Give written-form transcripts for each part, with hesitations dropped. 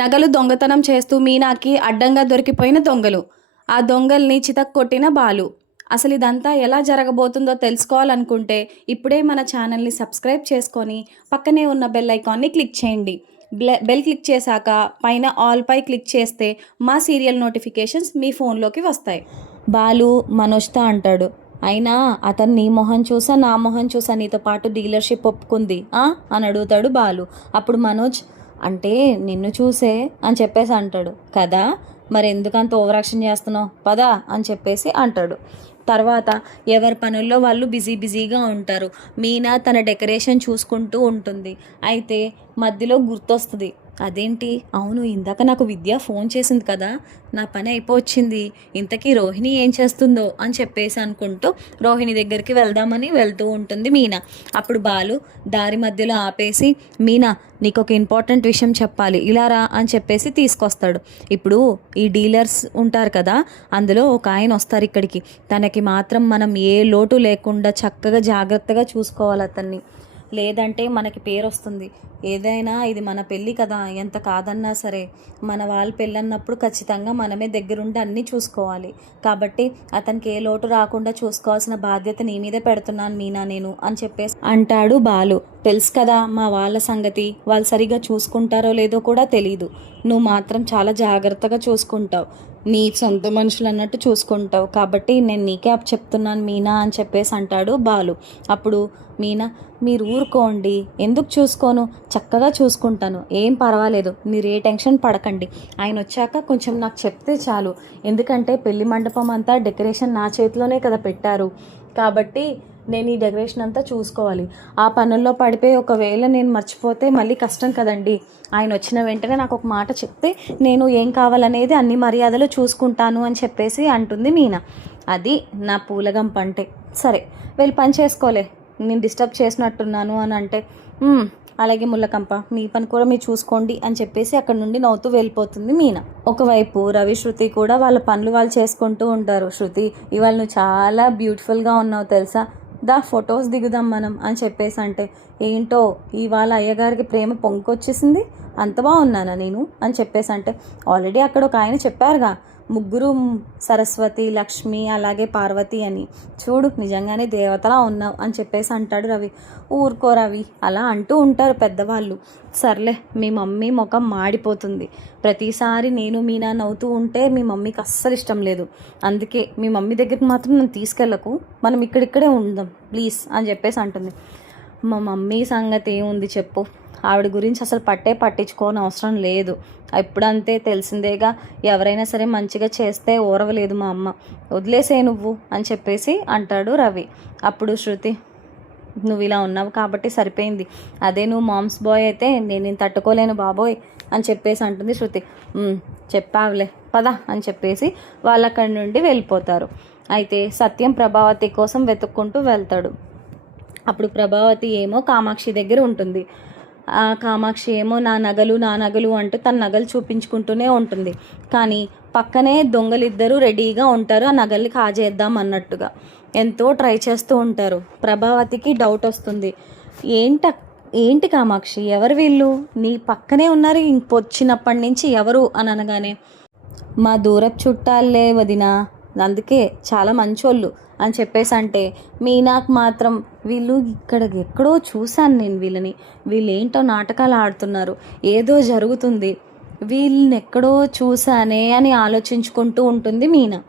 నగలు దొంగతనం చేస్తూ మీనాకి అడ్డంగా దొరికిపోయిన దొంగలు, ఆ దొంగల్ని చితక్కొట్టిన బాలు. అసలు ఇదంతా ఎలా జరగబోతుందో తెలుసుకోవాలనుకుంటే ఇప్పుడే మన ఛానల్ని సబ్స్క్రైబ్ చేసుకొని పక్కనే ఉన్న బెల్ ఐకాన్ని క్లిక్ చేయండి. బెల్ క్లిక్ చేశాక పైన ఆల్ పై క్లిక్ చేస్తే మా సీరియల్ నోటిఫికేషన్స్ మీ ఫోన్లోకి వస్తాయి. బాలు మనోజ్తో అంటాడు, అయినా అతను నీ మొహం చూసా నా మొహం చూసా నీతో పాటు డీలర్షిప్ ఒప్పుకుంది అని అడుగుతాడు బాలు. అప్పుడు మనోజ్, అంటే నిన్ను చూసే అని చెప్పేసి అంటాడు కదా, మరి ఎందుకంత ఓవరాక్షన్ చేస్తున్నావు పదా అని చెప్పేసి అంటాడు. తర్వాత ఎవరి పనుల్లో వాళ్ళు బిజీగా ఉంటారు. మీనా తన డెకరేషన్ చూసుకుంటూ ఉంటుంది. అయితే మధ్యలో గుర్తొస్తుంది, అదేంటి అవును ఇందాక నాకు విద్య ఫోన్ చేసింది కదా, నా పని అయిపోవచ్చింది, ఇంతకీ రోహిణి ఏం చేస్తుందో అని చెప్పేసి అనుకుంటూ రోహిణి దగ్గరికి వెళ్దామని వెళ్తూ ఉంటుంది మీనా. అప్పుడు బాలు దారి మధ్యలో ఆపేసి, మీనా నీకు ఒక ఇంపార్టెంట్ విషయం చెప్పాలి, ఇలా రా అని చెప్పేసి తీసుకొస్తాడు. ఇప్పుడు ఈ డీలర్స్ ఉంటారు కదా, అందులో ఒక ఆయన వస్తారు ఇక్కడికి, తనకి మాత్రం మనం ఏ లోటు లేకుండా చక్కగా జాగ్రత్తగా చూసుకోవాలి అతన్ని, లేదంటే మనకి పేరు వస్తుంది. ఏదైనా ఇది మన పెళ్ళి కదా, ఎంత కాదన్నా సరే మన వాళ్ళ పెళ్ళి అన్నప్పుడు ఖచ్చితంగా మనమే దగ్గరుండి అన్నీ చూసుకోవాలి. కాబట్టి అతనికి ఏ లోటు రాకుండా చూసుకోవాల్సిన బాధ్యత నీ మీదే పెడుతున్నాను మీనా నేను అని చెప్పేసి అంటాడు బాలు. తెలుసు కదా మా వాళ్ళ సంగతి, వాళ్ళు సరిగా చూసుకుంటారో లేదో కూడా తెలీదు, నువ్వు మాత్రం చాలా జాగ్రత్తగా చూసుకుంటావు, నీ సొంత మనుషులు అన్నట్టు చూసుకుంటావు, కాబట్టి నేను నీకే చెప్తున్నాను మీనా అని చెప్పేసి అంటాడు బాలు. అప్పుడు మీనా, మీరు ఊరుకోండి, ఎందుకు చూసుకోను, చక్కగా చూసుకుంటాను, ఏం పర్వాలేదు, మీరు ఏ టెన్షన్ పడకండి, ఆయన వచ్చాక కొంచెం నాకు చెప్తే చాలు, ఎందుకంటే పెళ్లి మండపం అంతా డెకరేషన్ నా చేతిలోనే కదా పెట్టారు, కాబట్టి నేను ఈ డెకరేషన్ అంతా చూసుకోవాలి. ఆ పనుల్లో పడిపోయి ఒకవేళ నేను మర్చిపోతే మళ్ళీ కష్టం కదండి, ఆయన వచ్చిన వెంటనే నాకు ఒక మాట చెప్తే నేను ఏం కావాలనేది అన్ని మర్యాదలు చూసుకుంటాను అని చెప్పేసి అంటుంది మీనా. అది నా పూలగంప అంటే. సరే వెళ్ళి పని చేసుకోలే, నేను డిస్టర్బ్ చేసినట్టున్నాను అని అంటే, అలాగే ముళ్ళకంప మీ పని కూడా మీరు చూసుకోండి అని చెప్పేసి అక్కడ నుండి నవ్వుతూ వెళ్ళిపోతుంది మీనా. ఒకవైపు రవి శృతి కూడా వాళ్ళ పనులు వాళ్ళు చేసుకుంటూ ఉంటారు. శృతి, ఇవాళ నువ్వు చాలా బ్యూటిఫుల్గా ఉన్నావు తెలుసా, దా ఫొటోస్ దిగుదాం మనం అని చెప్పేసి అంటే, ఏంటో ఇవాళ అయ్యగారికి ప్రేమ పొంకొచ్చేసింది, అంత బాగున్నానా నేను అని చెప్పేసి అంటే, ఆల్రెడీ అక్కడ ఒక ఆయన చెప్పారుగా ముగ్గురు సరస్వతి, లక్ష్మి అలాగే పార్వతి అని, చూడు నిజంగానే దేవతలా ఉన్నావు అని చెప్పేసి అంటాడు రవి. ఊరుకో రవి, అలా అంటూ ఉంటారు పెద్దవాళ్ళు. సర్లే మీ మమ్మీ ముఖం మాడిపోతుంది, ప్రతిసారి నేను మీనా నవ్వుతూ ఉంటే మీ మమ్మీకి అస్సలు ఇష్టం లేదు, అందుకే మీ మమ్మీ దగ్గరికి మాత్రం నన్ను తీసుకెళ్ళకు, మనం ఇక్కడిక్కడే ఉందాం ప్లీజ్ అని చెప్పేసి అంటుంది. మా మమ్మీ సంగతి ఏముంది చెప్పు, ఆవిడ గురించి అసలు పట్టించుకోని అవసరం లేదు, ఎప్పుడంతే తెలిసిందేగా, ఎవరైనా సరే మంచిగా చేస్తే ఓరవలేదు మా అమ్మ, వదిలేసే నువ్వు అని చెప్పేసి అంటాడు రవి. అప్పుడు శృతి, నువ్వు ఇలా ఉన్నావు కాబట్టి సరిపోయింది, అదే నువ్వు మామ్స్ బాయ్ అయితే నేను తట్టుకోలేను బాబోయ్ అని చెప్పేసి అంటుంది శృతి. చెప్పావులే పద అని చెప్పేసి వాళ్ళు అక్కడి నుండి వెళ్ళిపోతారు. అయితే సత్యం ప్రభావతి కోసం వెతుక్కుంటూ వెళ్తాడు. అప్పుడు ప్రభావతి ఏమో కామాక్షి దగ్గర ఉంటుంది. కామాక్షి ఏమో నా నగలు అంటూ తన నగలు చూపించుకుంటూనే ఉంటుంది. కానీ పక్కనే దొంగలిద్దరూ రెడీగా ఉంటారు ఆ నగల్ని కాజేద్దాం అన్నట్టుగా, ఎంతో ట్రై చేస్తూ ఉంటారు. ప్రభావతికి డౌట్ వస్తుంది, ఏంటి కామాక్షి ఎవరు వీళ్ళు, నీ పక్కనే ఉన్నారు ఇంకొచ్చినప్పటి నుంచి ఎవరు అని అనగానే, మా దూరపు చుట్టాలే వదినా, అందుకే చాలా మంచోళ్ళు అని చెప్పేసి అంటే, మీనాకు మాత్రం వీళ్ళు ఎక్కడో చూశాను నేను వీళ్ళని, వీళ్ళు ఏంటో నాటకాలు ఆడుతున్నారు, ఏదో జరుగుతుంది, వీళ్ళని ఎక్కడో చూశానే అని ఆలోచించుకుంటూ ఉంటుంది మీనా.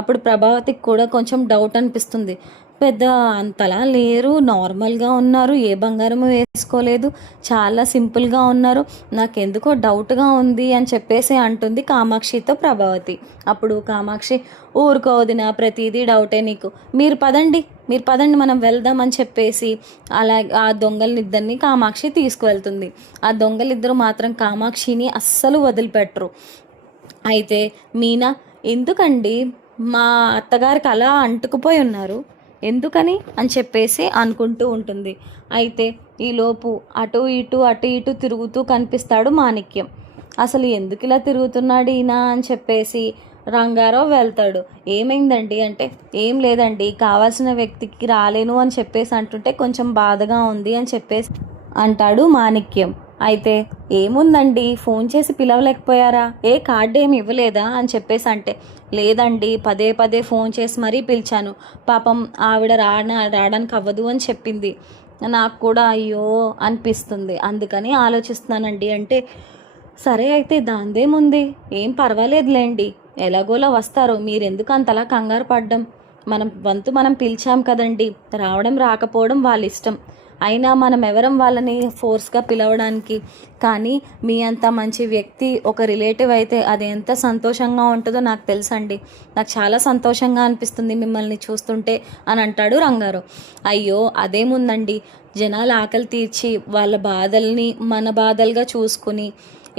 అప్పుడు ప్రభావతికి కూడా కొంచెం డౌట్ అనిపిస్తుంది, పెద్ద అంతలా లేరు, నార్మల్గా ఉన్నారు, ఏ బంగారము వేసుకోలేదు, చాలా సింపుల్గా ఉన్నారు, నాకెందుకో డౌట్గా ఉంది అని చెప్పేసి అంటుంది కామాక్షితో ప్రభావతి. అప్పుడు కామాక్షి, ఊరుకోవదినా ప్రతిదీ డౌటే నీకు, మీరు పదండి మనం వెళ్దాం అని చెప్పేసి అలా ఆ దొంగలిద్దరిని కామాక్షి తీసుకువెళ్తుంది. ఆ దొంగలిద్దరూ మాత్రం కామాక్షిని అస్సలు వదిలిపెట్టరు. అయితే మీనా, ఎందుకండి మా అత్తగారికి అలా అంటుకుపోయి ఉన్నారు, ఎందుకని అని చెప్పేసి అనుకుంటూ ఉంటుంది. అయితే ఈలోపు అటు ఇటు తిరుగుతూ కనిపిస్తాడు మాణిక్యం. అసలు ఎందుకు ఇలా తిరుగుతున్నాడు ఈయన అని చెప్పేసి రంగారావు వెళ్తాడు. ఏమైందండి అంటే, ఏం లేదండి, కావాల్సిన వ్యక్తికి రాలేను అని చెప్పేసి అంటుంటే కొంచెం బాధగా ఉంది అని చెప్పేసి అంటాడు మాణిక్యం. అయితే ఏముందండి, ఫోన్ చేసి పిలవలేకపోయారా, ఏ కార్డు ఏమి ఇవ్వలేదా అని చెప్పేసి అంటే, లేదండి పదే పదే ఫోన్ చేసి మరీ పిలిచాను, పాపం ఆవిడ రావడానికి అవ్వదు అని చెప్పింది. నాకు కూడా అయ్యో అనిపిస్తుంది, అందుకని ఆలోచిస్తున్నానండి అంటే, సరే అయితే దాందేముంది, ఏం పర్వాలేదులేండి, ఎలాగోలా వస్తారు, మీరెందుకు అంతలా కంగారు పడ్డం, మనం వంతు మనం పిలిచాం కదండి, రావడం రాకపోవడం వాళ్ళ ఇష్టం. అయినా మనం ఎవరం వాళ్ళని ఫోర్స్గా పిలవడానికి. కానీ మీ అంత మంచి వ్యక్తి ఒక రిలేటివ్ అయితే అది ఎంత సంతోషంగా ఉంటుందో నాకు తెలుసండి, నాకు చాలా సంతోషంగా అనిపిస్తుంది మిమ్మల్ని చూస్తుంటే అని అంటాడు రంగారావు. అయ్యో అదేముందండి, జనాల ఆకలి తీర్చి వాళ్ళ బాధల్ని మన బాధలుగా చూసుకుని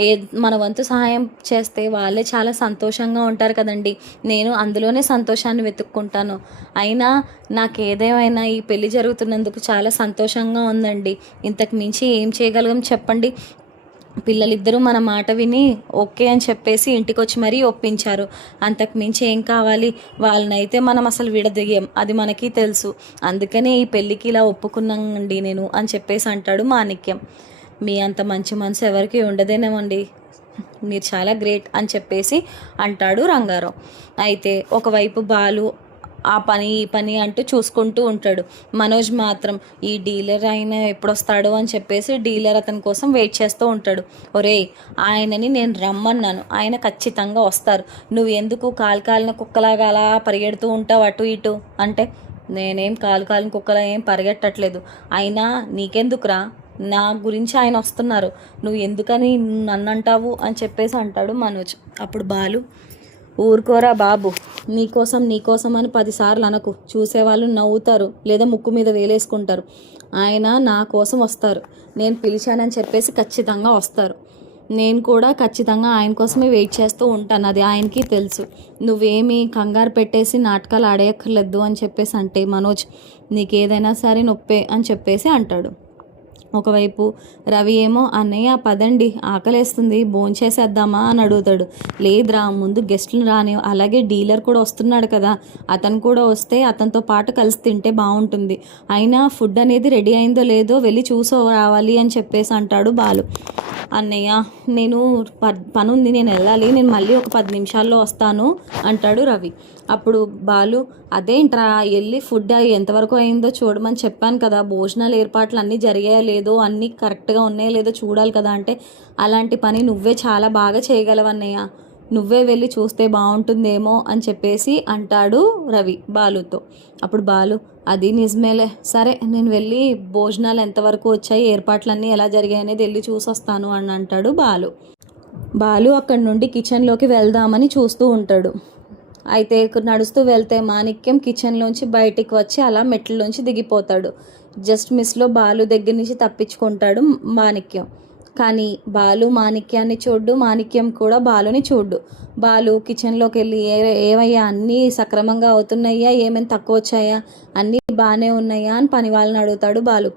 ఏ మన వంతు సహాయం చేస్తే వాళ్ళే చాలా సంతోషంగా ఉంటారు కదండి, నేను అందులోనే సంతోషాన్ని వెతుక్కుంటాను. అయినా నాకు ఏదేమైనా ఈ పెళ్ళి జరుగుతున్నందుకు చాలా సంతోషంగా ఉందండి, ఇంతకు మించి ఏం చేయగలం చెప్పండి. పిల్లలిద్దరూ మన మాట విని ఓకే అని చెప్పేసి ఇంటికి వచ్చి మరీ ఒప్పించారు, అంతకు మించి ఏం కావాలి, వాళ్ళనైతే మనం అసలు విడదీయం, అది మనకి తెలుసు, అందుకనే ఈ పెళ్ళికి ఇలా ఒప్పుకున్నానండి నేను అని చెప్పేసి అంటాడు మాణిక్యం. మీ అంత మంచి మనసు ఎవరికి ఉండదేనేమండి, మీరు చాలా గ్రేట్ అని చెప్పేసి అంటాడు రంగారావు. అయితే ఒకవైపు బాలు ఆ పని ఈ పని అంటూ చూసుకుంటూ ఉంటాడు. మనోజ్ మాత్రం ఈ డీలర్ ఆయన ఎప్పుడొస్తాడో అని చెప్పేసి డీలర్ అతని కోసం వెయిట్ చేస్తూ ఉంటాడు. ఒరేయ్, ఆయనని నేను రమ్మన్నాను, ఆయన ఖచ్చితంగా వస్తారు, నువ్వు ఎందుకు కాలిన కుక్కలాగా అలా పరిగెడుతూ ఉంటావు అటు ఇటు అంటే, నేనేం కాలిన కుక్కలా ఏం పరిగెట్టట్లేదు, అయినా నీకెందుకురా, నా గురించి ఆయన వస్తున్నారు, నువ్వు ఎందుకని నన్ను అంటావు అని చెప్పేసి అంటాడు మనోజ్. అప్పుడు బాలు, ఊరుకోరా బాబు, నీకోసం అని 10 సార్లు అనకు, చూసేవాళ్ళు నవ్వుతారు లేదా ముక్కు మీద వేలేసుకుంటారు, ఆయన నా కోసం వస్తారు, నేను పిలిచానని చెప్పేసి ఖచ్చితంగా వస్తారు, నేను కూడా ఖచ్చితంగా ఆయన కోసమే వెయిట్ చేస్తూ ఉంటాను, అది ఆయనకి తెలుసు, నువ్వేమీ కంగారు పెట్టేసి నాటకాలు ఆడేయక్కర్లేదు అని చెప్పేసి అంటే మనోజ్, నీకేదైనా సరే నొప్పే అని చెప్పేసి అంటాడు. ఒకవైపు రవి ఏమో, అన్నయ్య పదండి ఆకలేస్తుంది భోంచేసేద్దామా అని అడుగుతాడు. లేదురా, ముందు గెస్టులు రాని, అలాగే డీలర్ కూడా వస్తున్నాడు కదా, అతను కూడా వస్తే అతనితో పాటు కలిసి తింటే బాగుంటుంది, అయినా ఫుడ్ అనేది రెడీ అయిందో లేదో వెళ్ళి చూసో రావాలి అని చెప్పేసి అంటాడు బాలు. అన్నయ్య నేను పని ఉంది, నేను వెళ్ళాలి, నేను మళ్ళీ ఒక 10 నిమిషాల్లో వస్తాను అంటాడు రవి. అప్పుడు బాలు, అదేంట్రా వెళ్ళి ఫుడ్ ఎంతవరకు అయిందో చూడమని చెప్పాను కదా, భోజనాలు ఏర్పాట్లు అన్నీ జరిగాయో లేదో, అన్నీ కరెక్ట్గా ఉన్నాయో లేదో చూడాలి కదా అంటే, అలాంటి పని నువ్వే చాలా బాగా చేయగలవన్నయ్య, నువ్వే వెళ్ళి చూస్తే బాగుంటుందేమో అని చెప్పేసి అంటాడు రవి బాలుతో. అప్పుడు బాలు, అది నిజమేలే, సరే నేను వెళ్ళి భోజనాలు ఎంతవరకు వచ్చాయి, ఏర్పాట్లన్నీ ఎలా జరిగాయి అనేది వెళ్ళి చూసొస్తాను అని అంటాడు బాలు. బాలు అక్కడి నుండి కిచెన్లోకి వెళ్దామని చూస్తూ ఉంటాడు. అయితే నడుస్తూ వెళ్తే మాణిక్యం కిచెన్లోంచి బయటికి వచ్చి అలా మెట్లలోంచి దిగిపోతాడు. జస్ట్ మిస్లో బాలు దగ్గర నుంచి తప్పించుకుంటాడు మాణిక్యం. కానీ బాలు మాణిక్యాన్ని చూడ్డు, మాణిక్యం కూడా బాలుని చూడ్డు. బాలు కిచెన్లోకి వెళ్ళి ఏమయ్యా అన్నీ సక్రమంగా అవుతున్నాయా, ఏమైనా తక్కువ వచ్చాయా, అన్నీ బాగానే ఉన్నాయా అని పని వాళ్ళని అడుగుతాడు బాలు.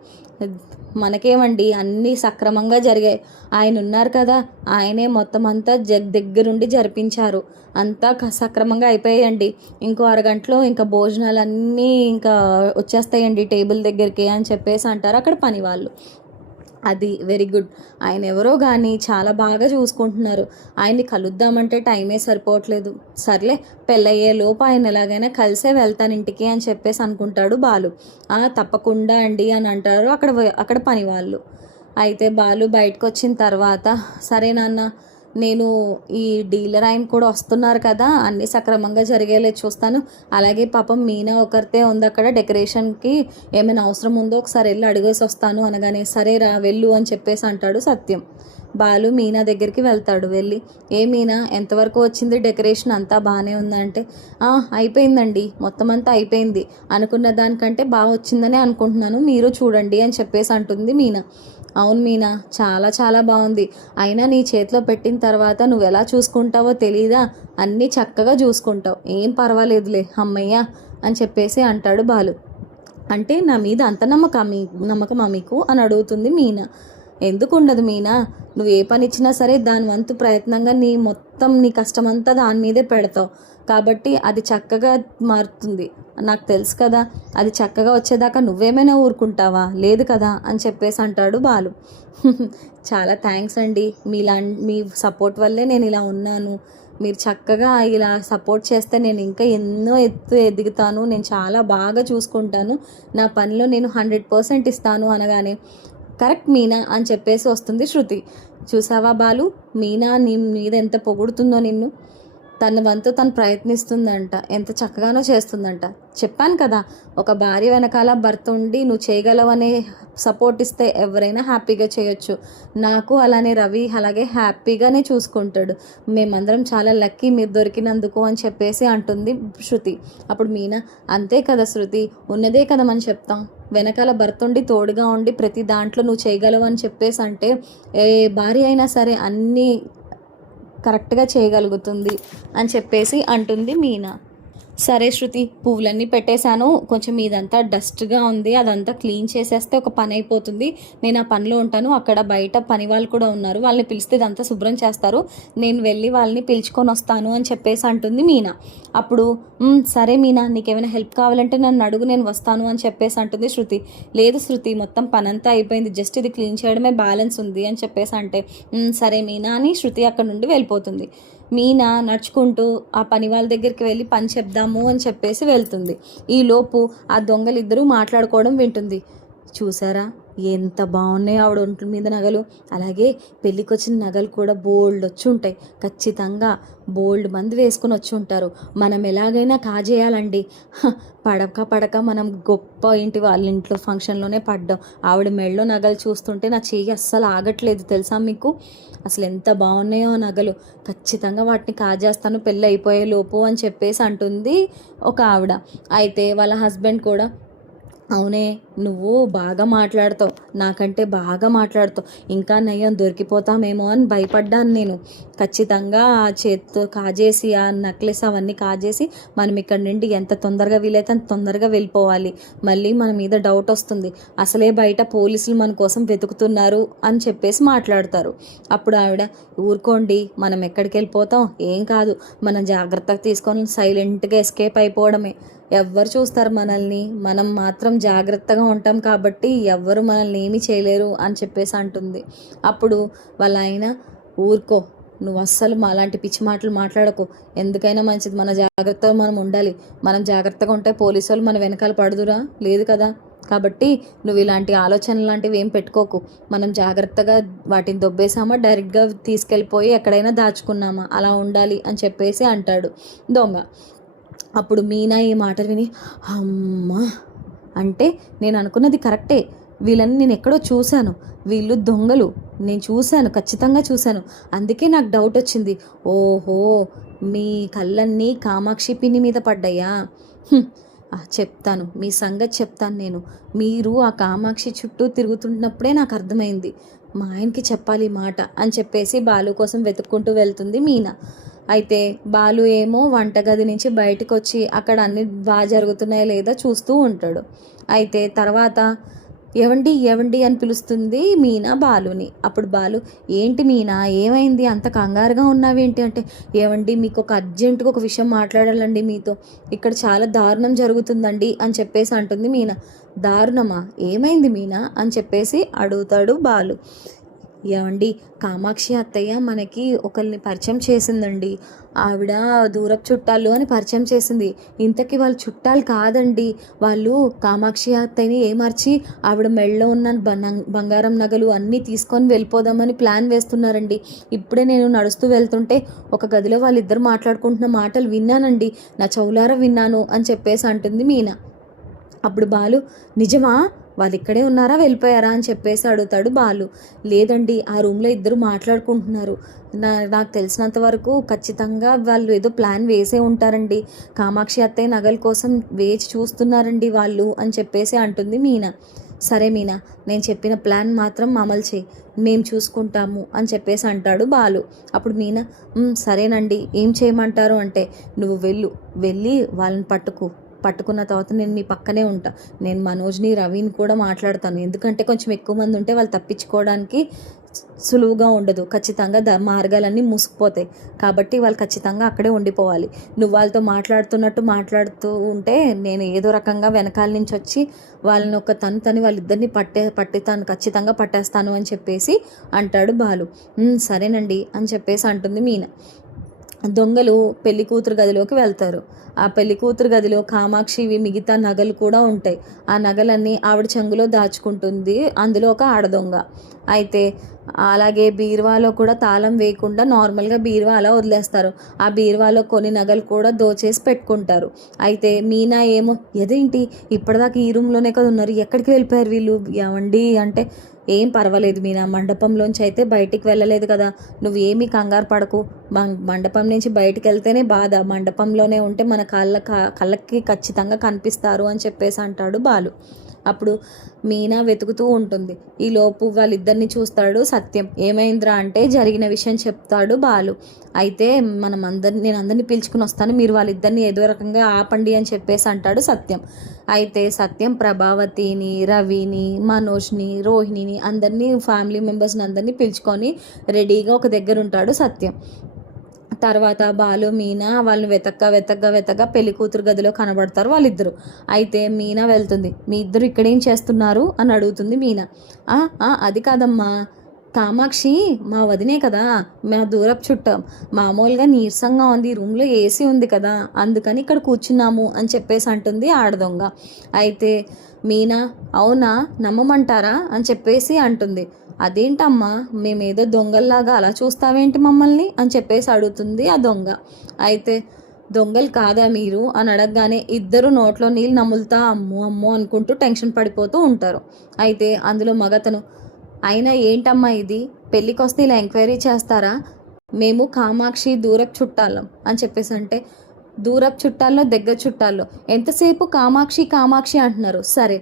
మనకేమండి, అన్నీ సక్రమంగా జరిగాయి, ఆయన ఉన్నారు కదా, ఆయనే మొత్తం అంతా దగ్గరుండి జరిపించారు, అంతా సక్రమంగా అయిపోయాయండి, ఇంకో అరగంటలో ఇంకా భోజనాలన్నీ ఇంకా వచ్చేస్తాయండి టేబుల్ దగ్గరికి అని చెప్పేసి అంటారు అక్కడ పని వాళ్ళు. అది వెరీ గుడ్, ఆయన ఎవరో కానీ చాలా బాగా చూసుకుంటున్నారు, ఆయన్ని కలుద్దామంటే టైమే సరిపోవట్లేదు, సర్లే పెళ్ళయ్యే లోపు ఆయన ఎలాగైనా కలిసే వెళ్తాను ఇంటికి అని చెప్పేసి అనుకుంటాడు బాలు. తప్పకుండా అండి అని అంటారు అక్కడ పని వాళ్ళు. అయితే బాలు బయటకు వచ్చిన తర్వాత, సరే నాన్న, నేను ఈ డీలర్ ఆయన కూడా వస్తున్నారు కదా, అన్నీ సక్రమంగా జరిగేలా చూస్తాను, అలాగే పాపం మీనా ఒకరితే ఉంది అక్కడ, డెకరేషన్కి ఏమైనా అవసరం ఉందో ఒకసారి వెళ్ళి అడిగేసి వస్తాను అనగానే, సరేరా వెళ్ళు అని చెప్పేసి అంటాడు సత్యం. బాలు మీనా దగ్గరికి వెళ్తాడు. వెళ్ళి, ఏ మీనా ఎంతవరకు వచ్చింది డెకరేషన్, అంతా బాగానే ఉందంటే, అయిపోయిందండి, మొత్తం అంతా అయిపోయింది, అనుకున్న దానికంటే బాగా వచ్చిందని అనుకుంటున్నాను, మీరు చూడండి అని చెప్పేసి అంటుంది మీనా. అవును మీనా, చాలా చాలా బాగుంది, అయినా నీ చేతిలో పెట్టిన తర్వాత నువ్వు ఎలా చూసుకుంటావో తెలీదా, అన్నీ చక్కగా చూసుకుంటావు, ఏం పర్వాలేదులే అమ్మయ్య అని చెప్పేసి అంటాడు బాలు. అంటే నా మీద అంత నమ్మకమా మీకు అని అడుగుతుంది మీనా. ఎందుకు ఉండదు మీనా, నువ్వు ఏ పని ఇచ్చినా సరే దాని వంతు ప్రయత్నంగా నీ కష్టమంతా దాని మీదే పెడతావు కాబట్టి అది చక్కగా మారుతుంది. నాకు తెలుసు కదా, అది చక్కగా వచ్చేదాకా నువ్వేమైనా ఊరుకుంటావా? లేదు కదా అని చెప్పేసి అంటాడు బాలు. చాలా థ్యాంక్స్ అండి, మీ సపోర్ట్ వల్లే నేను ఇలా ఉన్నాను. మీరు చక్కగా ఇలా సపోర్ట్ చేస్తే నేను ఇంకా ఎన్నో ఎదుగుతాను, నేను చాలా బాగా చూసుకుంటాను, నా పనిలో నేను 100% ఇస్తాను అనగానే కరెక్ట్ మీనా అని చెప్పేసి వస్తుంది శృతి. చూసావా బాలు, మీనా నీ మీద ఎంత పొగుడుతుందో నిన్ను. తన వంతు తను ప్రయత్నిస్తుందంట, ఎంత చక్కగానో చేస్తుందంట. చెప్పాను కదా, ఒక భార్య వెనకాల భర్త ఉండి నువ్వు చేయగలవనే సపోర్ట్ ఇస్తే ఎవరైనా హ్యాపీగా చేయొచ్చు. నాకు అలానే రవి అలాగే హ్యాపీగానే చూసుకుంటాడు. మేమందరం చాలా లక్కీ మీరు దొరికినందుకు అని చెప్పేసి అంటుంది శృతి. అప్పుడు మీనా, అంతే కదా శృతి, ఉన్నదే కదా మనం చెప్తాం. వెనకాల భర్త ఉండి తోడుగా ఉండి ప్రతి దాంట్లో నువ్వు చేయగలవు అని చెప్పేసి అంటే ఏ భార్య అయినా సరే అన్నీ కరెక్ట్గా చేయగలుగుతుంది అని చెప్పేసి అంటుంది మీనా. సరే శృతి, పువ్వులన్నీ పెట్టేశాను, కొంచెం ఇదంతా డస్ట్గా ఉంది, అదంతా క్లీన్ చేసేస్తే ఒక పని అయిపోతుంది. నేను ఆ పనిలో ఉంటాను, అక్కడ బయట పని వాళ్ళు కూడా ఉన్నారు, వాళ్ళని పిలిస్తే ఇదంతా శుభ్రం చేస్తారు, నేను వెళ్ళి వాళ్ళని పిలుచుకొని వస్తాను అని చెప్పేసి అంటుంది మీనా. అప్పుడు సరే మీనా, నీకేమైనా హెల్ప్ కావాలంటే నన్ను అడుగు, నేను వస్తాను అని చెప్పేసి అంటుంది శృతి. లేదు శృతి, మొత్తం పనంతా అయిపోయింది, జస్ట్ ఇది క్లీన్ చేయడమే బ్యాలెన్స్ ఉంది అని చెప్పేసి అంటే సరే మీనా అని శృతి అక్కడ నుండి వెళ్ళిపోతుంది. మీనా నడుచుకుంటూ ఆ పని వాళ్ళ దగ్గరికి వెళ్ళి పని చెప్దాము అని చెప్పేసి వెళ్తుంది. ఈలోపు ఆ దొంగలిద్దరూ మాట్లాడుకోవడం వింటుంది. చూసారా ఎంత బాగున్నాయి ఆవిడ ఒంట్ల మీద నగలు, అలాగే పెళ్ళికి వచ్చిన నగలు కూడా బోల్డ్ వచ్చి ఉంటాయి, ఖచ్చితంగా బోల్డ్ మంది వేసుకుని వచ్చి ఉంటారు. మనం ఎలాగైనా కాజేయాలండి. పడక మనం గొప్ప ఇంటి వాళ్ళ ఇంట్లో ఫంక్షన్లోనే పడ్డాం. ఆవిడ మెళ్ళో నగలు చూస్తుంటే నా చెయ్యి అస్సలు ఆగట్లేదు తెలుసా మీకు, అసలు ఎంత బాగున్నాయో నగలు, ఖచ్చితంగా వాటిని కాజేస్తాను పెళ్ళి అయిపోయే లోపు అని చెప్పేసి అంటుంది ఒక ఆవిడ. అయితే వాళ్ళ హస్బెండ్ కూడా, అవునే, నువ్వు బాగా మాట్లాడతావు, నాకంటే బాగా మాట్లాడతావు, ఇంకా నయ్యం దొరికిపోతామేమో అని భయపడ్డాను నేను. ఖచ్చితంగా ఆ చేత్తో కాజేసి ఆ నెక్లెస్ అవన్నీ కాజేసి మనం ఇక్కడ నుండి ఎంత తొందరగా వీలైతే అంత తొందరగా వెళ్ళిపోవాలి. మళ్ళీ మన మీద డౌట్ వస్తుంది, అసలే బయట పోలీసులు మన కోసం వెతుకుతున్నారు అని చెప్పేసి మాట్లాడతారు. అప్పుడు ఆవిడ, ఊరుకోండి, మనం ఎక్కడికి వెళ్ళిపోతాం, ఏం కాదు, మనం జాగ్రత్తగా తీసుకొని సైలెంట్గా ఎస్కేప్ అయిపోవడమే. ఎవ్వరు చూస్తారు మనల్ని, మనం మాత్రం జాగ్రత్తగా ఉంటాం కాబట్టి ఎవ్వరు మనల్ని ఏమీ చేయలేరు అని చెప్పేసి అంటుంది. అప్పుడు వాళ్ళ ఆయన, ఊరుకో, నువ్వు అస్సలు అలాంటి పిచ్చి మాటలు మాట్లాడకు, ఎందుకైనా మంచిది, మన జాగ్రత్తగా మనం ఉండాలి, మనం జాగ్రత్తగా ఉంటే పోలీసు వాళ్ళు మన వెనకాల పడుదురా, లేదు కదా, కాబట్టి నువ్వు ఇలాంటి ఆలోచనలు లాంటివి ఏం పెట్టుకోకు, మనం జాగ్రత్తగా వాటిని దొబ్బేసామా డైరెక్ట్గా తీసుకెళ్ళిపోయి ఎక్కడైనా దాచుకున్నామా, అలా ఉండాలి అని చెప్పేసి అంటాడు దొంగ. అప్పుడు మీనా ఈ మాటలు విని, అమ్మా, అంటే నేను అనుకున్నది కరెక్టే, వీళ్ళని నేను ఎక్కడో చూశాను, వీళ్ళు దొంగలు, నేను చూశాను, ఖచ్చితంగా చూశాను, అందుకే నాకు డౌట్ వచ్చింది. ఓహో, మీ కళ్ళన్నీ కామాక్షి పిన్ని మీద పడ్డాయా? చెప్తాను, మీ సంగతి చెప్తాను నేను. మీరు ఆ కామాక్షి చుట్టూ తిరుగుతున్నప్పుడే నాకు అర్థమైంది, మా ఆయనకి చెప్పాలి మాట అని చెప్పేసి బాలు కోసం వెతుక్కుంటూ వెళ్తుంది మీనా. అయితే బాలు ఏమో వంటగది నుంచి బయటకు వచ్చి అక్కడ అన్ని బాగా జరుగుతున్నాయో లేదో చూస్తూ ఉంటాడు. అయితే తర్వాత ఏవండి అని పిలుస్తుంది మీనా బాలుని. అప్పుడు బాలు, ఏంటి మీనా, ఏమైంది, అంత కంగారుగా ఉన్నావేంటి అంటే, ఏవండి, మీకు ఒక అర్జెంటుగా ఒక విషయం మాట్లాడాలండి మీతో, ఇక్కడ చాలా దారుణం జరుగుతుందండి అని చెప్పేసి అంటుంది మీనా. దారుణమా, ఏమైంది మీనా అని చెప్పేసి అడుగుతాడు బాలు. ఏమండి, కామాక్షి అత్తయ్య మనకి ఒకరిని పరిచయం చేసిందండి, ఆవిడ దూరపు చుట్టాలు అని పరిచయం చేసింది. ఇంతకీ వాళ్ళు చుట్టాలు కాదండి, వాళ్ళు కామాక్షి అత్తయ్యని ఏమర్చి ఆవిడ మెళ్ళలో ఉన్న బంగారం నగలు అన్నీ తీసుకొని వెళ్ళిపోదామని ప్లాన్ వేస్తున్నారండి. ఇప్పుడే నేను నడుస్తూ వెళ్తుంటే ఒక గదిలో వాళ్ళిద్దరు మాట్లాడుకుంటున్న మాటలు విన్నానండి, నా చెవులారా విన్నాను అని చెప్పేసి అంటుంది మీనా. అప్పుడు బాలు, నిజమా, వాళ్ళు ఇక్కడే ఉన్నారా వెళ్ళిపోయారా అని చెప్పేసి అడుగుతాడు బాలు. లేదండి, ఆ రూమ్లో ఇద్దరు మాట్లాడుకుంటున్నారు, నాకు తెలిసినంత వరకు ఖచ్చితంగా వాళ్ళు ఏదో ప్లాన్ వేసే ఉంటారండి, కామాక్షి అత్తయ్య నగల కోసం వేచి చూస్తున్నారండి వాళ్ళు అని చెప్పేసి అంటుంది మీనా. సరే మీనా, నేను చెప్పిన ప్లాన్ మాత్రం అమలు చేయి, మేము చూసుకుంటాము అని చెప్పేసి అంటాడు బాలు. అప్పుడు మీనా, సరేనండి, ఏం చేయమంటారు అంటే, నువ్వు వెళ్ళి వాళ్ళని పట్టుకు, పట్టుకున్న తర్వాత నేను మీ పక్కనే ఉంటా. నేను మనోజ్ని, రవిని కూడా మాట్లాడతాను. ఎందుకంటే కొంచెం ఎక్కువ మంది ఉంటే వాళ్ళు తప్పించుకోవడానికి సులువుగా ఉండదు. ఖచ్చితంగా మార్గాలన్నీ మూసుకుపోతాయి. కాబట్టి వాళ్ళు ఖచ్చితంగా అక్కడే ఉండిపోవాలి. నువ్వు వాళ్ళతో మాట్లాడుతూ ఉంటే నేను ఏదో రకంగా వెనకాల నుంచి వచ్చి వాళ్ళని ఒక తని వాళ్ళిద్దరిని పట్టితాను, ఖచ్చితంగా పట్టేస్తాను అని చెప్పేసి అంటాడు బాలు. సరేనండి అని చెప్పేసి అంటుంది మీనా. దొంగలు పెళ్లి కూతురు గదిలోకి వెళ్తారు. ఆ పెళ్లి కూతురు గదిలో కామాక్షివి మిగతా నగలు కూడా ఉంటాయి. ఆ నగలన్నీ ఆవిడ చెంగులో దాచుకుంటుంది. అందులో ఒక ఆడదొంగ. అయితే అలాగే బీరువాలో కూడా తాళం వేయకుండా నార్మల్గా బీరువా అలా వదిలేస్తారు. ఆ బీరువాలో కొన్ని నగలు కూడా దోచేసి పెట్టుకుంటారు. అయితే మీనా ఏమో ఎదేంటి ఇప్పటిదాకా ఈ రూమ్లోనే కదా ఉన్నారు, ఎక్కడికి వెళ్ళిపోయారు వీళ్ళు ఏమండి అంటే, ఏం పర్వాలేదు మీనా, మండపంలోంచి అయితే బయటికి వెళ్ళలేదు కదా, నువ్వు ఏమీ కంగారు పడకు. మండపం నుంచి బయటికి వెళ్తేనే బాధ, మండపంలోనే ఉంటే మన కళ్ళకి ఖచ్చితంగా కనిపిస్తారు అని చెప్పేసి అంటాడు బాలు. అప్పుడు మీనా వెతుకుతూ ఉంటుంది. ఈలోపు వాళ్ళిద్దరిని చూస్తాడు సత్యం. ఏమైందిరా అంటే జరిగిన విషయం చెప్తాడు బాలు. అయితే నేను అందరినీ పిలుచుకుని వస్తాను, మీరు వాళ్ళిద్దరిని ఏదో రకంగా ఆపండి అని చెప్పేసి అంటాడు సత్యం. అయితే సత్యం ప్రభావతిని, రవిని, మనోజ్ని, రోహిణిని అందరినీ ఫ్యామిలీ మెంబర్స్ని అందరినీ పిలుచుకొని రెడీగా ఒక దగ్గర ఉంటాడు సత్యం. తర్వాత బాలు మీనా వాళ్ళని వెతక్క పెళ్లి కూతురు గదిలో కనబడతారు వాళ్ళిద్దరు. అయితే మీనా వెళ్తుంది. మీ ఇద్దరు ఇక్కడేం చేస్తున్నారు అని అడుగుతుంది మీనా. అది కాదమ్మా, కామాక్షి మా వదినే కదా, మా దూరపు చుట్టాం, మామూలుగా నీరసంగా ఉంది, రూమ్లో ఏసీ ఉంది కదా, అందుకని ఇక్కడ కూర్చున్నాము అని చెప్పేసి అంటుంది ఆడదొంగ. అయితే మీనా అవునా నమ్మమంటారా అని చెప్పేసి అంటుంది. అదేంటమ్మా మేమేదో దొంగల్లాగా అలా చూస్తావేంటి మమ్మల్ని అని చెప్పేసి అడుగుతుంది ఆ దొంగ. అయితే దొంగలు కాదా మీరు అని అడగగానే ఇద్దరు నోట్లో నీళ్ళు నములుతా అమ్మో అమ్మో అనుకుంటూ టెన్షన్ పడిపోతూ ఉంటారు. అయితే అందులో మగతను, అయినా ఏంటమ్మా ఇది, పెళ్ళికి వస్తే ఇలా ఎంక్వైరీ చేస్తారా, మేము కామాక్షి దూరపు చుట్టాలం అని చెప్పేసి అంటే, దూరపు చుట్టాల్లో దగ్గర చుట్టాల్లో ఎంతసేపు కామాక్షి కామాక్షి అంటున్నారు, సరే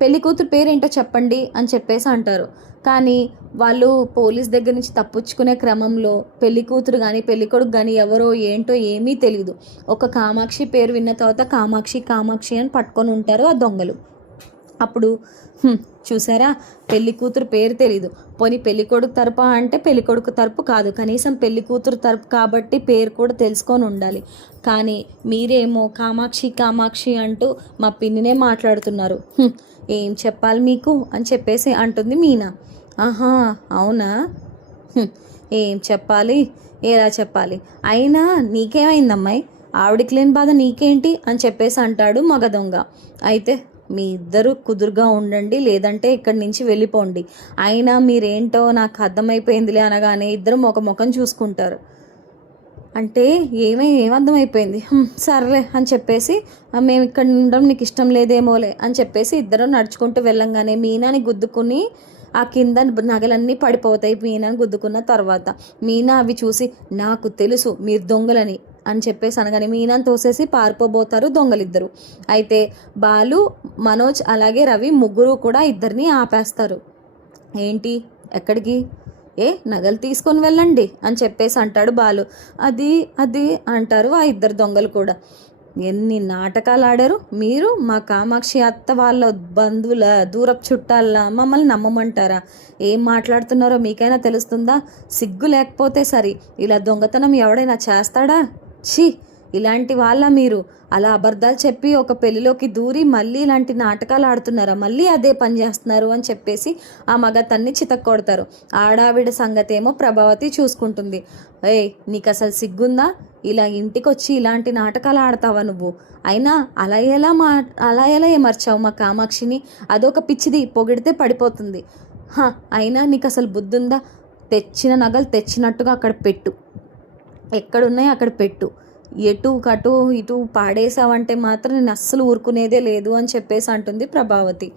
పెళ్లి కూతురు పేరేంటో చెప్పండి అని చెప్పేసి అంటారు. కానీ వాళ్ళు పోలీస్ దగ్గర నుంచి తప్పించుకునే క్రమంలో పెళ్లి కూతురు కానీ పెళ్లి కొడుకు కానీ ఎవరో ఏంటో ఏమీ తెలియదు. ఒక కామాక్షి పేరు విన్న తర్వాత కామాక్షి కామాక్షి అని పట్టుకొని ఉంటారు ఆ దొంగలు. అప్పుడు చూసారా, పెళ్లి కూతురు పేరు తెలీదు, పోనీ పెళ్లి కొడుకు తరపు అంటే పెళ్లి కొడుకు తరపు కాదు, కనీసం పెళ్లి కూతురు తరపు కాబట్టి పేరు కూడా తెలుసుకొని ఉండాలి. కానీ మీరేమో కామాక్షి కామాక్షి అంటూ మా పిన్నినే మాట్లాడుతున్నారు, ఏం చెప్పాలి మీకు అని చెప్పేసి అంటుంది మీనా. ఆహా అవునా, ఏం చెప్పాలి, ఎలా చెప్పాలి, అయినా నీకేమైందమ్మాయి, ఆవిడికి లేని బాధ నీకేంటి అని చెప్పేసి అంటాడు మగ దొంగ. అయితే మీ ఇద్దరు కుదురుగా ఉండండి, లేదంటే ఇక్కడి నుంచి వెళ్ళిపోండి, అయినా మీరేంటో నాకు అర్థమైపోయిందిలే అనగానే ఇద్దరు ముఖం చూసుకుంటారు. అంటే ఏమర్థమైపోయింది, సర్లే అని చెప్పేసి మేము ఇక్కడ ఉండడం నీకు ఇష్టం లేదేమోలే అని చెప్పేసి ఇద్దరు నడుచుకుంటూ వెళ్ళంగానే మీనాని గుద్దుకుని ఆ కింద నగలన్నీ పడిపోతాయి. మీనాని గుద్దుకున్న తర్వాత మీనా అవి చూసి నాకు తెలుసు మీరు దొంగలని అని చెప్పేసి అనగానే మీనాని తోసేసి పారిపోబోతారు దొంగలిద్దరు. అయితే బాలు, మనోజ్ అలాగే రవి ముగ్గురు కూడా ఇద్దరిని ఆపేస్తారు. ఏంటి ఎక్కడికి, నగలు తీసుకొని వెళ్ళండి అని చెప్పేసి అంటాడు బాలు. అది అంటారు ఆ ఇద్దరు దొంగలు కూడా. ఎన్ని నాటకాలు ఆడారు మీరు, మా కామాక్షి అత్త వాళ్ళ బంధువుల దూరపు చుట్టాల మమ్మల్ని నమ్మమంటారా, ఏం మాట్లాడుతున్నారో మీకైనా తెలుస్తుందా, సిగ్గు లేకపోతే సరి, ఇలా దొంగతనం ఎవడైనా చేస్తాడా, ఛీ ఇలాంటి వాళ్ళ మీరు, అలా అబద్ధాలు చెప్పి ఒక పెళ్లిలోకి దూరి మళ్ళీ ఇలాంటి నాటకాలు ఆడుతున్నారా, మళ్ళీ అదే పని చేస్తున్నారు అని చెప్పేసి ఆ మగతన్ని చితక్కొడతారు. ఆడావిడ సంగతేమో ప్రభావతి చూసుకుంటుంది. నీకు అసలు సిగ్గుందా, ఇలా ఇంటికి వచ్చి ఇలాంటి నాటకాలు ఆడతావా నువ్వు, అయినా అలా ఎలా ఏమర్చావు మా కామాక్షిని, అదొక పిచ్చిది, పొగిడితే పడిపోతుంది, అయినా నీకు అసలు బుద్ధుందా, తెచ్చిన నగలు తెచ్చినట్టుగా అక్కడ పెట్టు, ఎక్కడున్నాయో అక్కడ పెట్టు, ఇటు పాడేసావంటే మాత్రం నేను అస్సలు ఊరుకునేదే లేదు అని చెప్పేసి అంటుంది ప్రభావతి.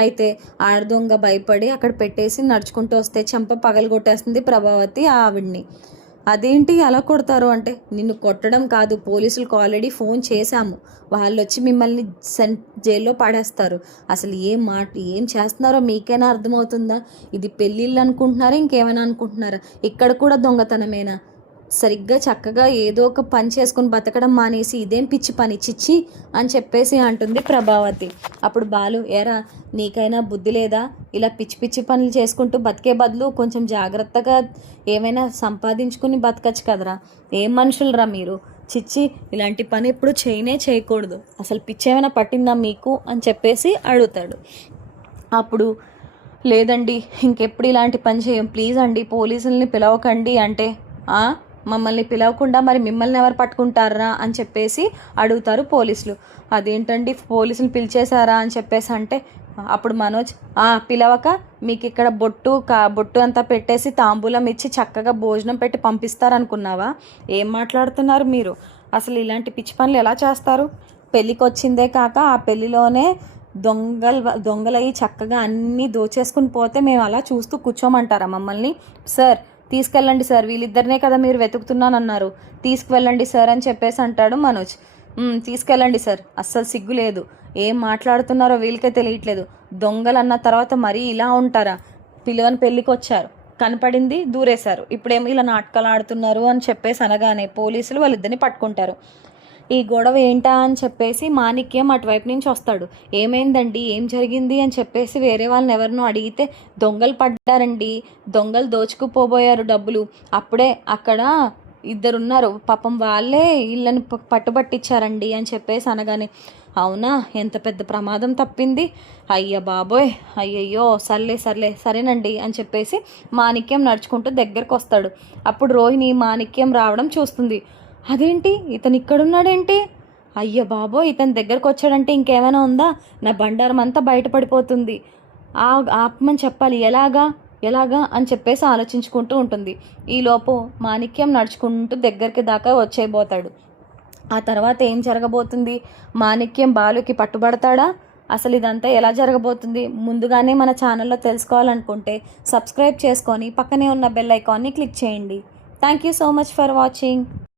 అయితే ఆడదొంగ భయపడి అక్కడ పెట్టేసి నడుచుకుంటూ వస్తే చెంప పగలగొట్టేస్తుంది ప్రభావతి ఆవిడ్ని. అదేంటి అలా కొడతారు అంటే, నిన్ను కొట్టడం కాదు, పోలీసులకు ఆల్రెడీ ఫోన్ చేశాము, వాళ్ళు వచ్చి మిమ్మల్ని జైల్లో పడేస్తారు, అసలు ఏం చేస్తున్నారో మీకైనా అర్థమవుతుందా, ఇది పెళ్ళిళ్ళు అనుకుంటున్నారా ఇంకేమైనా అనుకుంటున్నారా, ఇక్కడ కూడా దొంగతనమేనా, సరిగ్గా చక్కగా ఏదో ఒక పని చేసుకుని బతకడం మానేసి ఇదేం పిచ్చి పని చిచ్చి అని చెప్పేసి అంటుంది ప్రభావతి. అప్పుడు బాలు, ఏరా నీకైనా బుద్ధి లేదా? ఇలా పిచ్చి పిచ్చి పనులు చేసుకుంటూ బతికే బదులు కొంచెం జాగ్రత్తగా ఏమైనా సంపాదించుకుని బతకచ్చు కదరా. ఏం మనుషులరా మీరు, చిచ్చి ఇలాంటి పని ఎప్పుడు చేయకూడదు, అసలు పిచ్చి ఏమైనా పట్టిందా మీకు అని చెప్పేసి అడుగుతాడు. అప్పుడు లేదండి ఇంకెప్పుడు ఇలాంటి పని చేయం, ప్లీజ్ అండి పోలీసుల్ని పిలవకండి అంటే, మమ్మల్ని పిలవకుండా మరి మిమ్మల్ని ఎవరు పట్టుకుంటారా అని చెప్పేసి అడుగుతారు పోలీసులు. అదేంటండి పోలీసులు పిలిచేశారా అని చెప్పేసి అంటే, అప్పుడు మనోజ్, పిలవక మీకు ఇక్కడ బొట్టు అంతా పెట్టేసి తాంబూలం ఇచ్చి చక్కగా భోజనం పెట్టి పంపిస్తారనుకున్నావా? ఏం మాట్లాడుతున్నారు మీరు? అసలు ఇలాంటి పిచ్చి పనులు ఎలా చేస్తారు? పెళ్ళికి వచ్చిందే కాక ఆ పెళ్ళిలోనే దొంగలయ్యి చక్కగా అన్నీ దోచేసుకుని పోతే మేము అలా చూస్తూ కూర్చోమంటారా మమ్మల్ని? సార్ తీసుకెళ్ళండి సార్, వీళ్ళిద్దరినే కదా మీరు వెతుకుతున్నానన్నారు, తీసుకువెళ్ళండి సార్ అని చెప్పేసి అంటాడు మనోజ్. తీసుకెళ్ళండి సార్, అస్సలు సిగ్గు లేదు, ఏం మాట్లాడుతున్నారో వీళ్ళకే తెలియట్లేదు, దొంగలు అన్న తర్వాత మరీ ఇలా ఉంటారా? పిల్లవని పెళ్ళికి వచ్చారు, కనపడింది దూరేశారు, ఇప్పుడేమో ఇలా నాటకాలు ఆడుతున్నారు అని చెప్పేసి అనగానే పోలీసులు వాళ్ళిద్దరిని పట్టుకుంటారు. ఈ గొడవ ఏంటా అని చెప్పేసి మాణిక్యం అటువైపు నుంచి వస్తాడు. ఏమైందండి, ఏం జరిగింది అని చెప్పేసి వేరే వాళ్ళని ఎవరినో అడిగితే, దొంగలు పడ్డారండి, దొంగలు దోచుకుపోబోయారు డబ్బులు, అప్పుడే అక్కడ ఇద్దరున్నారు పాపం, వాళ్ళే ఇళ్ళని పట్టుబట్టించారండి అని చెప్పేసి అనగానే, అవునా, ఎంత పెద్ద ప్రమాదం తప్పింది, అయ్య బాబోయ్, అయ్యయ్యో, సరేనండి అని చెప్పేసి మాణిక్యం నడుచుకుంటూ దగ్గరకు వస్తాడు. అప్పుడు రోహిణి మాణిక్యం రావడం చూస్తుంది. అదేంటి ఇతను ఇక్కడున్నాడేంటి, అయ్య బాబో ఇతని దగ్గరకు వచ్చాడంటే ఇంకేమైనా ఉందా, నా బండారం అంతా బయటపడిపోతుంది, ఆపమని చెప్పాలి, ఎలాగా అని చెప్పేసి ఆలోచించుకుంటూ ఉంటుంది. ఈలోపు మాణిక్యం నడుచుకుంటూ దగ్గరికి దాకా వచ్చేయబోతాడు. ఆ తర్వాత ఏం జరగబోతుంది? మాణిక్యం బాలుకి పట్టుబడతాడా? అసలు ఇదంతా ఎలా జరగబోతుంది? ముందుగానే మన ఛానల్లో తెలుసుకోవాలనుకుంటే సబ్స్క్రైబ్ చేసుకొని పక్కనే ఉన్న బెల్ ఐకాన్ని క్లిక్ చేయండి. Thank you so much for watching.